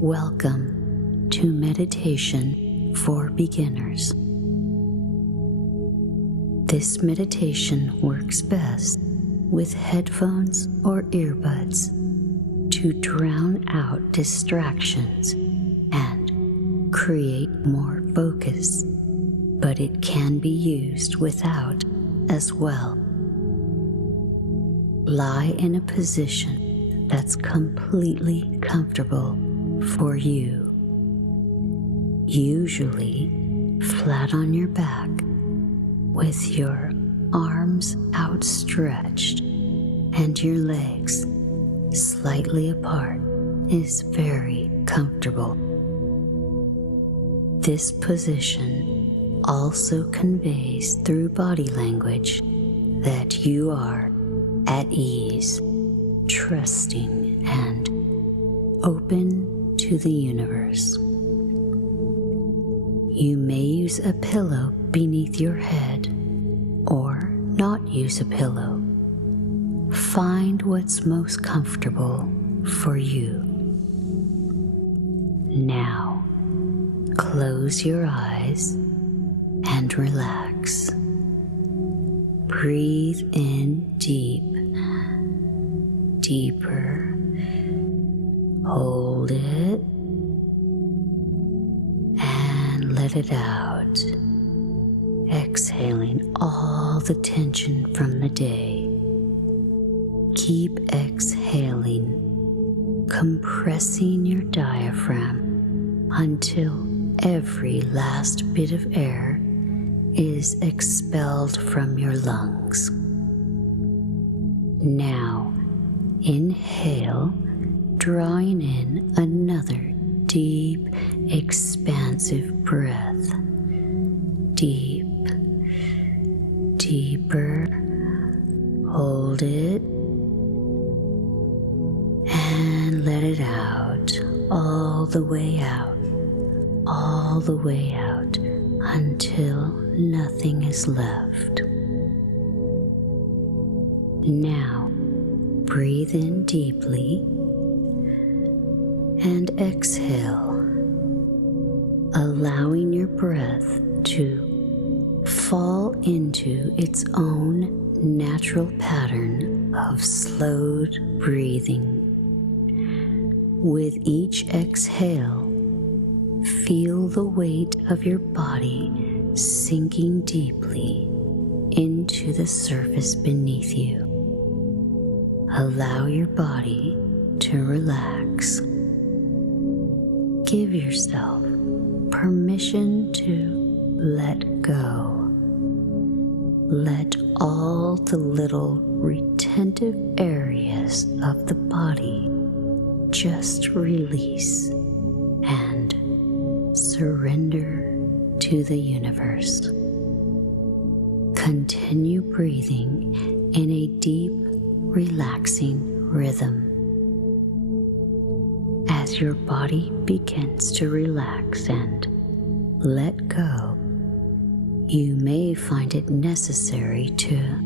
Welcome to Meditation for Beginners. This meditation works best with headphones or earbuds to drown out distractions and create more focus, but it can be used without as well. Lie in a position that's completely comfortable for you, usually flat on your back with your arms outstretched and your legs slightly apart is very comfortable. This position also conveys through body language that you are at ease, trusting, and open to the universe. You may use a pillow beneath your head or not use a pillow. Find what's most comfortable for you. Now, close your eyes and relax. Breathe in deep, deeper. Hold it and let it out, exhaling all the tension from the day. Keep exhaling, compressing your diaphragm until every last bit of air is expelled from your lungs. Now, inhale, drawing in another deep, expansive breath. Deep, deeper. Hold it and let it out, all the way out, all the way out until nothing is left. Now, breathe in deeply and exhale, allowing your breath to fall into its own natural pattern of slowed breathing. With each exhale, feel the weight of your body sinking deeply into the surface beneath you. Allow your body to relax. Give yourself permission to let go. Let all the little retentive areas of the body just release and surrender to the universe. Continue breathing in a deep, relaxing rhythm. As your body begins to relax and let go, you may find it necessary to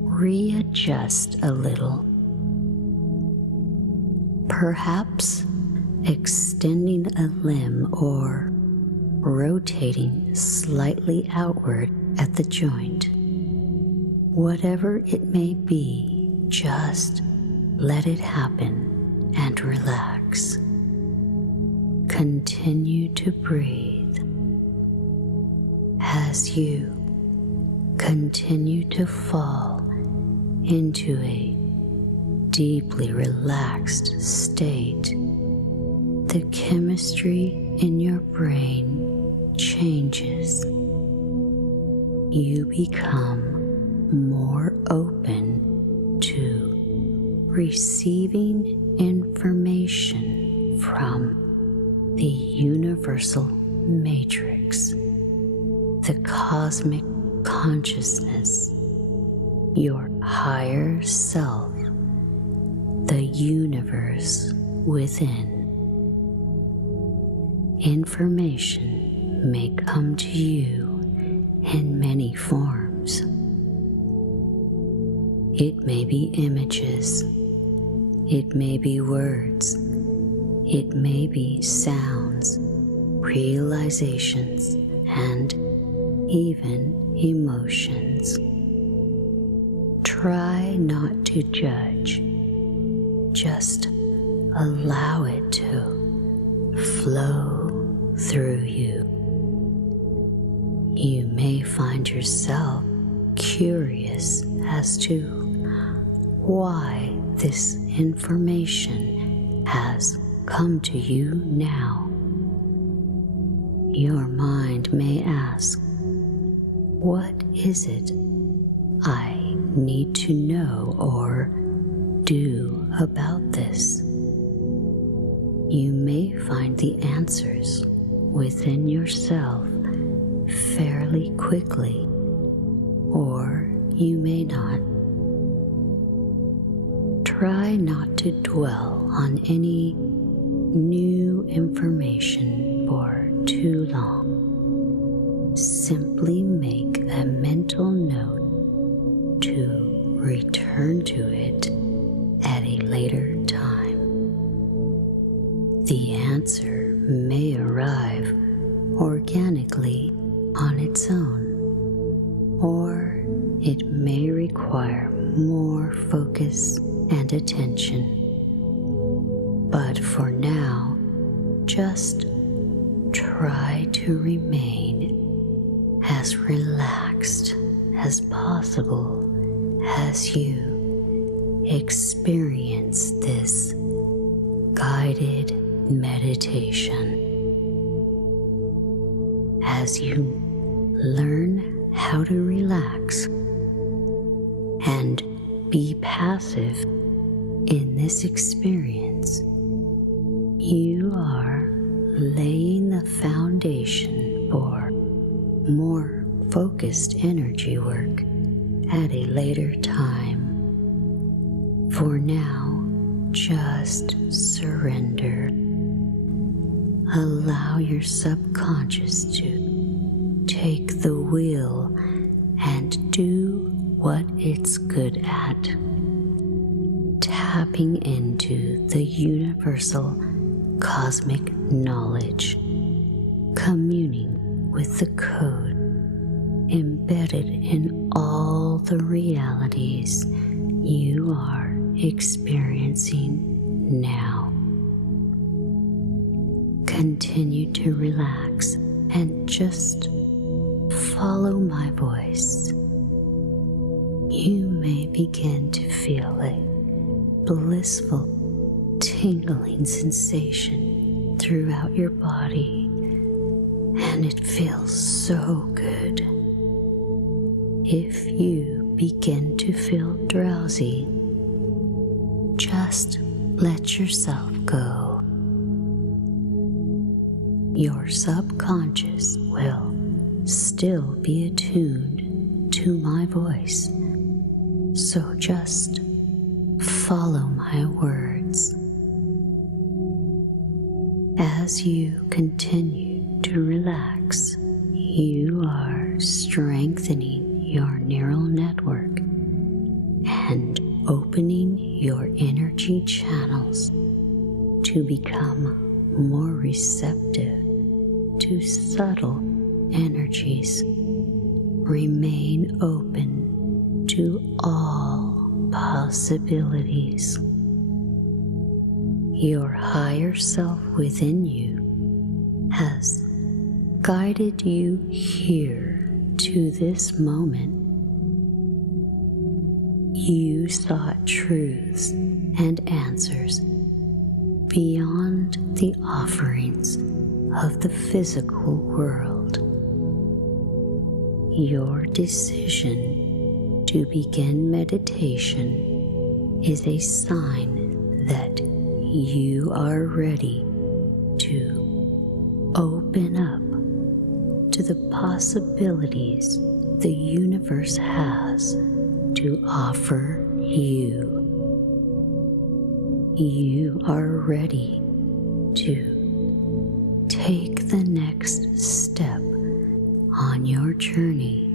readjust a little. Perhaps extending a limb or rotating slightly outward at the joint. Whatever it may be, just let it happen and relax. Continue to breathe. As you continue to fall into a deeply relaxed state, the chemistry in your brain changes. You become more open to receiving information from the universal matrix, the cosmic consciousness, your higher self, the universe within. Information may come to you in many forms. It may be images, it may be words, it may be sounds, realizations, and even emotions. Try not to judge. Just allow it to flow through you. You may find yourself curious as to why this information has come to you now. Your mind may ask, what is it I need to know or do about this? You may find the answers within yourself fairly quickly, or you may not. Try not to dwell on any new information for too long. Simply make a mental note to return to it at a later time. The answer may arrive organically on its own, or it may require more focus and attention. But for now, just try to remain as relaxed as possible as you experience this guided meditation. As you learn how to relax and be passive in this experience, you are laying the foundation for more focused energy work at a later time. For now, just surrender. Allow your subconscious to take the wheel and do what it's good at. Tapping into the universal cosmic knowledge, communing with the code embedded in all the realities you are experiencing now. Continue to relax and just follow my voice. You may begin to feel a blissful, tingling sensation throughout your body, and it feels so good. If you begin to feel drowsy, just let yourself go. Your subconscious will still be attuned to my voice, so just follow my words. As you continue to relax, you are strengthening your neural network and opening your energy channels to become more receptive to subtle energies. Remain open to all possibilities. Your higher self within you has guided you here to this moment. You sought truths and answers beyond the offerings of the physical world. Your decision to begin meditation is a sign that you are ready to open up to the possibilities the universe has to offer you. You are ready to take the next step on your journey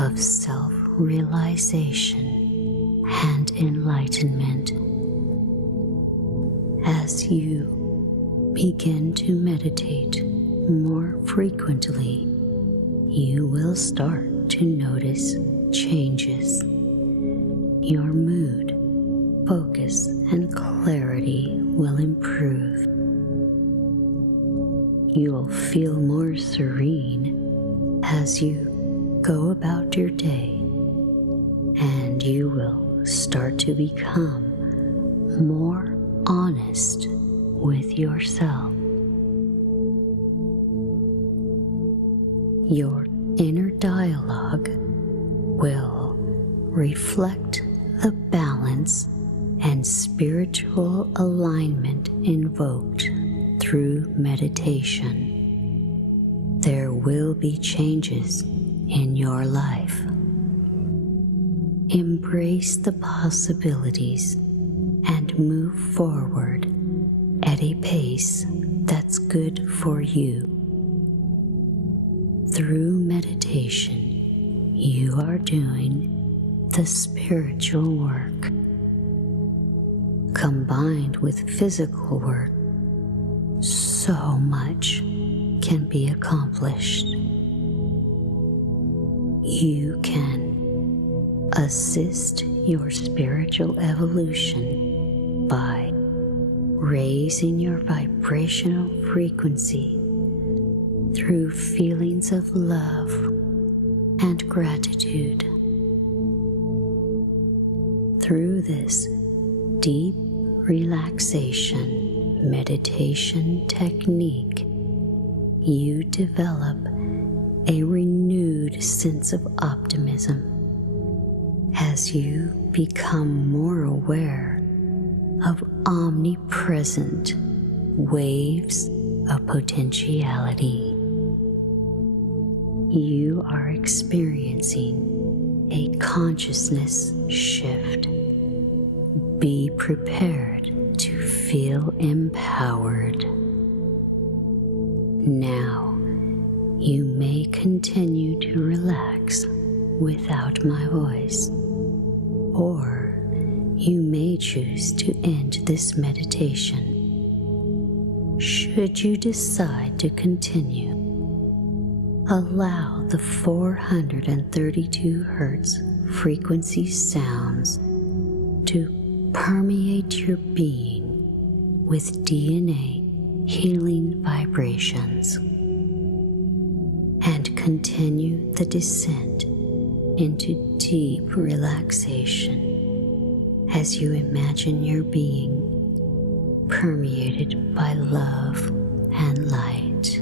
of self-realization and enlightenment. As you begin to meditate more frequently, you will start to notice changes. Your mood, focus, and clarity will improve. You'll feel more serene as you go about your day, and you will start to become more honest with yourself. Your inner dialogue will reflect the balance and spiritual alignment invoked through meditation. There will be changes in your life. Embrace the possibilities and move forward at a pace that's good for you. Through meditation, you are doing the spiritual work. Combined with physical work, so much can be accomplished. You can assist your spiritual evolution by raising your vibrational frequency through feelings of love and gratitude. Through this deep relaxation meditation technique, you develop a renewed sense of optimism as you become more aware of omnipresent waves of potentiality. You are experiencing a consciousness shift. Be prepared to feel empowered. Now, you may continue to relax without my voice, or you may choose to end this meditation. Should you decide to continue, allow the 432 Hz frequency sounds to permeate your being with DNA healing vibrations, and continue the descent into deep relaxation as you imagine your being permeated by love and light.